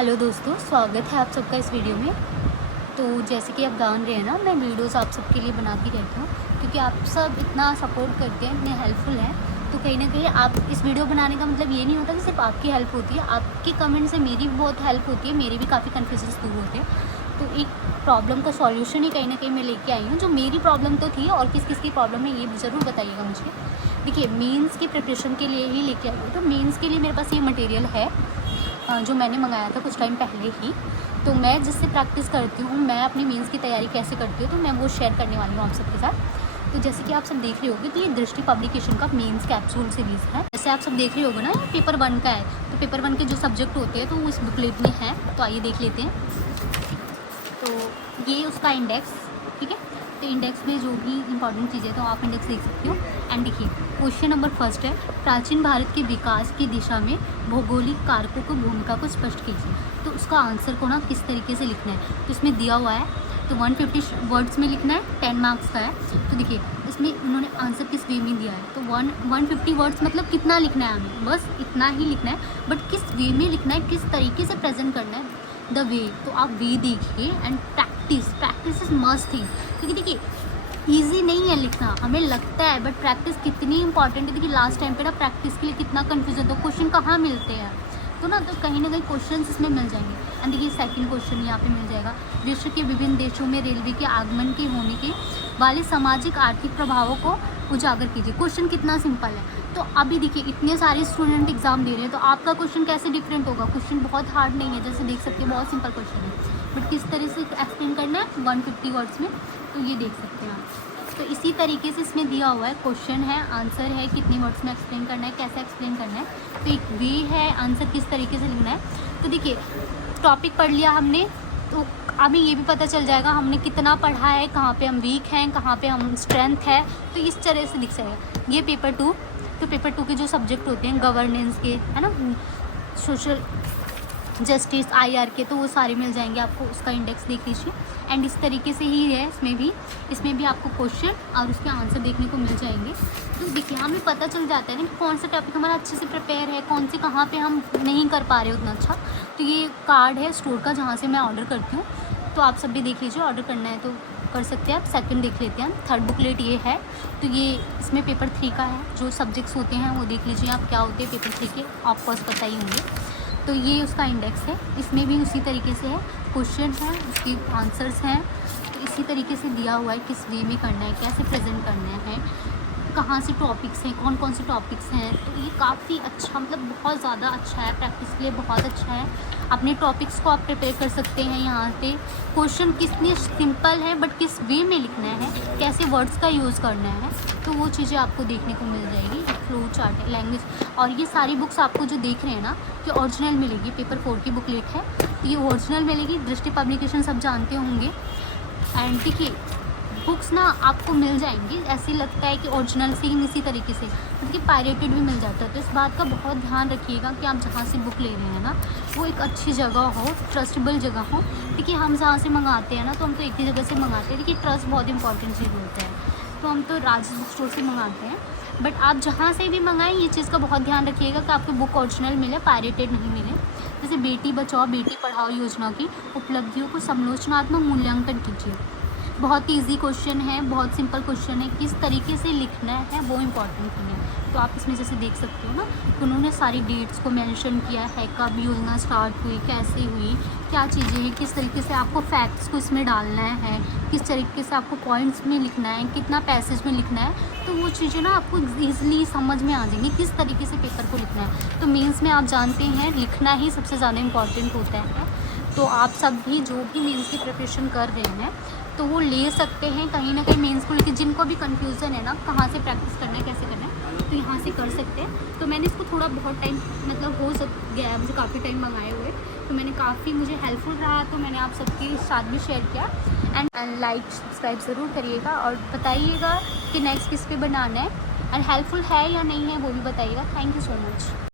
Hello दोस्तों, स्वागत है आप सबका इस वीडियो में। तो जैसे कि आप जान रहे हैं ना, मैं वीडियोस आप सबके लिए बनाती रहती हूँ क्योंकि आप सब इतना सपोर्ट करते हैं, इतने हेल्पफुल हैं। तो कहीं ना कहीं आप इस वीडियो बनाने का मतलब ये नहीं होता कि सिर्फ आपकी हेल्प होती है, आपके कमेंट से मेरी भी बहुत हेल्प होती है, मेरे भी काफ़ी कन्फ्यूजन्स दूर होते हैं। तो एक प्रॉब्लम का सॉल्यूशन ही कहीं ना कहीं मैं लेके आई हूँ। जो मेरी प्रॉब्लम तो थी और किस किस की प्रॉब्लम है ये ज़रूर बताइएगा मुझे। देखिए, मेंस की प्रिपरेशन के लिए ही लेके आई हूँ। तो मेंस के लिए मेरे पास ये मटेरियल है जो मैंने मंगाया था कुछ टाइम पहले ही। तो मैं जिससे प्रैक्टिस करती हूँ, मैं अपनी मेंस की तैयारी कैसे करती हूँ, तो मैं वो शेयर करने वाली हूँ आप सबके साथ। तो जैसे कि आप सब देख रहे होगे, तो ये दृष्टि पब्लिकेशन का मेंस कैप्सूल सीरीज़ है। जैसे आप सब देख रहे होगे ना, ये पेपर 1 का है। तो पेपर 1 के जो सब्जेक्ट होते हैं तो वो इस बुकलेट में है। तो आइए देख लेते हैं। तो ये उसका इंडेक्स, ठीक है। तो इंडेक्स में जो भी इंपॉर्टेंट चीज़ें तो आप इंडेक्स देख सकते हो। एंड देखिए, क्वेश्चन नंबर फर्स्ट है, प्राचीन भारत के विकास की दिशा में भौगोलिक कारकों की भूमिका को स्पष्ट कीजिए। तो उसका आंसर को ना किस तरीके से लिखना है, तो इसमें दिया हुआ है। तो 150 वर्ड्स में लिखना है, 10 मार्क्स का है। तो देखिए, इसमें उन्होंने आंसर किस वे में दिया है। तो 150 वर्ड्स मतलब कितना लिखना है हमें, बस इतना ही लिखना है। बट किस वे में लिखना है, किस तरीके से प्रेजेंट करना है, द वे। तो आप वे देखिए and practice is must thing. क्योंकि देखिए, ईजी नहीं है लिखना, हमें लगता है, बट प्रैक्टिस कितनी इंपॉर्टेंट है। देखिए, लास्ट टाइम पे ना प्रैक्टिस के लिए कितना कन्फ्यूजन था, क्वेश्चन कहाँ मिलते हैं। तो कहीं ना कहीं क्वेश्चन इसमें मिल जाएंगे। एंड देखिए, सेकंड क्वेश्चन यहाँ पे मिल जाएगा, विश्व के विभिन्न देशों में रेलवे के आगमन के होने के वाले सामाजिक आर्थिक प्रभावों को उजागर कीजिए। क्वेश्चन कितना सिंपल है। तो अभी देखिए, इतने सारे स्टूडेंट एग्जाम दे रहे हैं, तो आपका क्वेश्चन कैसे डिफरेंट होगा। क्वेश्चन बहुत हार्ड नहीं है, जैसे देख सकते हैं, बहुत सिंपल क्वेश्चन है। बट किस तरह से एक्सप्लेन करना है 150 वर्ड्स में, तो ये देख सकते हैं आप। तो इसी तरीके से इसमें दिया हुआ है, क्वेश्चन है, आंसर है, कितने वर्ड्स में एक्सप्लेन करना है, कैसे एक्सप्लेन करना है। तो एक वे है, आंसर किस तरीके से लिखना है। तो देखिए, टॉपिक पढ़ लिया हमने, तो अभी ये भी पता चल जाएगा हमने कितना पढ़ा है, कहाँ पे हम वीक हैं, कहाँ पे हम स्ट्रेंथ है। तो इस तरह से दिख जाएगा। ये पेपर 2। तो पेपर 2 के जो सब्जेक्ट होते हैं गवर्नेंस के, है ना, सोशल जस्टिस, IR के, तो वो सारे मिल जाएंगे आपको। उसका इंडेक्स देख लीजिए। एंड इस तरीके से ही है इसमें भी आपको क्वेश्चन और उसके आंसर देखने को मिल जाएंगे। तो देखिए, हमें पता चल जाता है ना कि कौन सा टॉपिक हमारा अच्छे से प्रिपेयर है, कौन से कहाँ पे हम नहीं कर पा रहे उतना अच्छा। तो ये कार्ड है स्टोर का, जहाँ से मैं ऑर्डर करती हूँ। तो आप सब भी देख लीजिए, ऑर्डर करना है तो कर सकते हैं आप। सेकंड देख लेते हैं, थर्ड बुकलेट ये है। तो ये इसमें पेपर 3 का है, जो सब्जेक्ट्स होते हैं वो देख लीजिए आप, क्या होते हैं पेपर 3 के, ऑफकोर्स पता ही होंगे। तो ये उसका इंडेक्स है, इसमें भी उसी तरीके से है, क्वेश्चन है, उसके आंसर्स हैं। तो इसी तरीके से दिया हुआ है किस वे में करना है, कैसे प्रेजेंट करना है, कहाँ से टॉपिक्स हैं, कौन कौन से टॉपिक्स हैं। तो ये काफ़ी अच्छा, मतलब बहुत ज़्यादा अच्छा है, प्रैक्टिस के लिए बहुत अच्छा है। अपने टॉपिक्स को आप प्रिपेयर कर सकते हैं यहाँ पे। क्वेश्चन कितने सिंपल है, बट किस वे में लिखना है, कैसे वर्ड्स का यूज़ करना है, तो वो चीज़ें आपको देखने को मिल जाएगी। फ्लो चार्ट है, लैंग्वेज, और ये सारी बुक्स आपको जो देख रहे हैं ना, ये ओरिजिनल मिलेगी। पेपर 4 की बुकलेट है, तो ये ओरिजिनल मिलेगी। दृष्टि पब्लिकेशन सब जानते होंगे। एंड देखिए, बुक्स ना आपको मिल जाएंगी, ऐसे लगता है कि ओरिजिनल सेम इसी तरीके से, क्योंकि पायरेटेड भी मिल जाता है। तो इस बात का बहुत ध्यान रखिएगा कि आप जहाँ से बुक ले रहे हैं ना, वो एक अच्छी जगह हो, ट्रस्टेबल जगह हो। देखिए, हम जहाँ से मंगाते हैं ना, तो हम तो एक ही जगह से मंगाते हैं। देखिए, ट्रस्ट बहुत इंपॉर्टेंट चीज़ होता है। तो हम तो राज बुक स्टोर से मंगाते हैं। बट आप जहाँ से भी मंगाएं, ये चीज़ का बहुत ध्यान रखिएगा कि आपको बुक ओरिजिनल मिले, पायरेटेड नहीं मिले। जैसे बेटी बचाओ बेटी पढ़ाओ योजना की उपलब्धियों को समालोचनात्मक मूल्यांकन कीजिए। बहुत ईजी क्वेश्चन है, बहुत सिंपल क्वेश्चन है, किस तरीके से लिखना है वो इम्पॉर्टेंट नहीं है। तो आप इसमें जैसे देख सकते हो ना, तो उन्होंने सारी डेट्स को मेंशन किया है, कब योजना स्टार्ट हुई, कैसे हुई, क्या चीज़ें हैं, किस तरीके से आपको फैक्ट्स को इसमें डालना है, किस तरीके से आपको पॉइंट्स में लिखना है, कितना पैसेज में लिखना है। तो वो चीज़ें ना आपको ईजिली समझ में आ जाएंगी, किस तरीके से पेपर को लिखना है। तो मेंस में आप जानते हैं, लिखना ही सबसे ज़्यादा इम्पॉर्टेंट होता है। तो आप सब भी जो भी मेंस की प्रिपरेशन कर रहे हैं, तो वो ले सकते हैं कहीं ना कहीं मेंस को लेकर। जिनको भी कंफ्यूजन है ना, कहाँ से प्रैक्टिस करना है, कैसे करना है, तो यहाँ से कर सकते हैं। तो मैंने इसको थोड़ा बहुत टाइम, मतलब हो गया मुझे काफ़ी टाइम मंगाए हुए, तो मैंने काफ़ी, मुझे हेल्पफुल रहा, तो मैंने आप सबके साथ भी शेयर किया। एंड लाइक सब्सक्राइब ज़रूर करिएगा और बताइएगा कि नेक्स्ट किस पे बनाना है, एंड हेल्पफुल है या नहीं है वो भी बताइएगा। Thank you so much.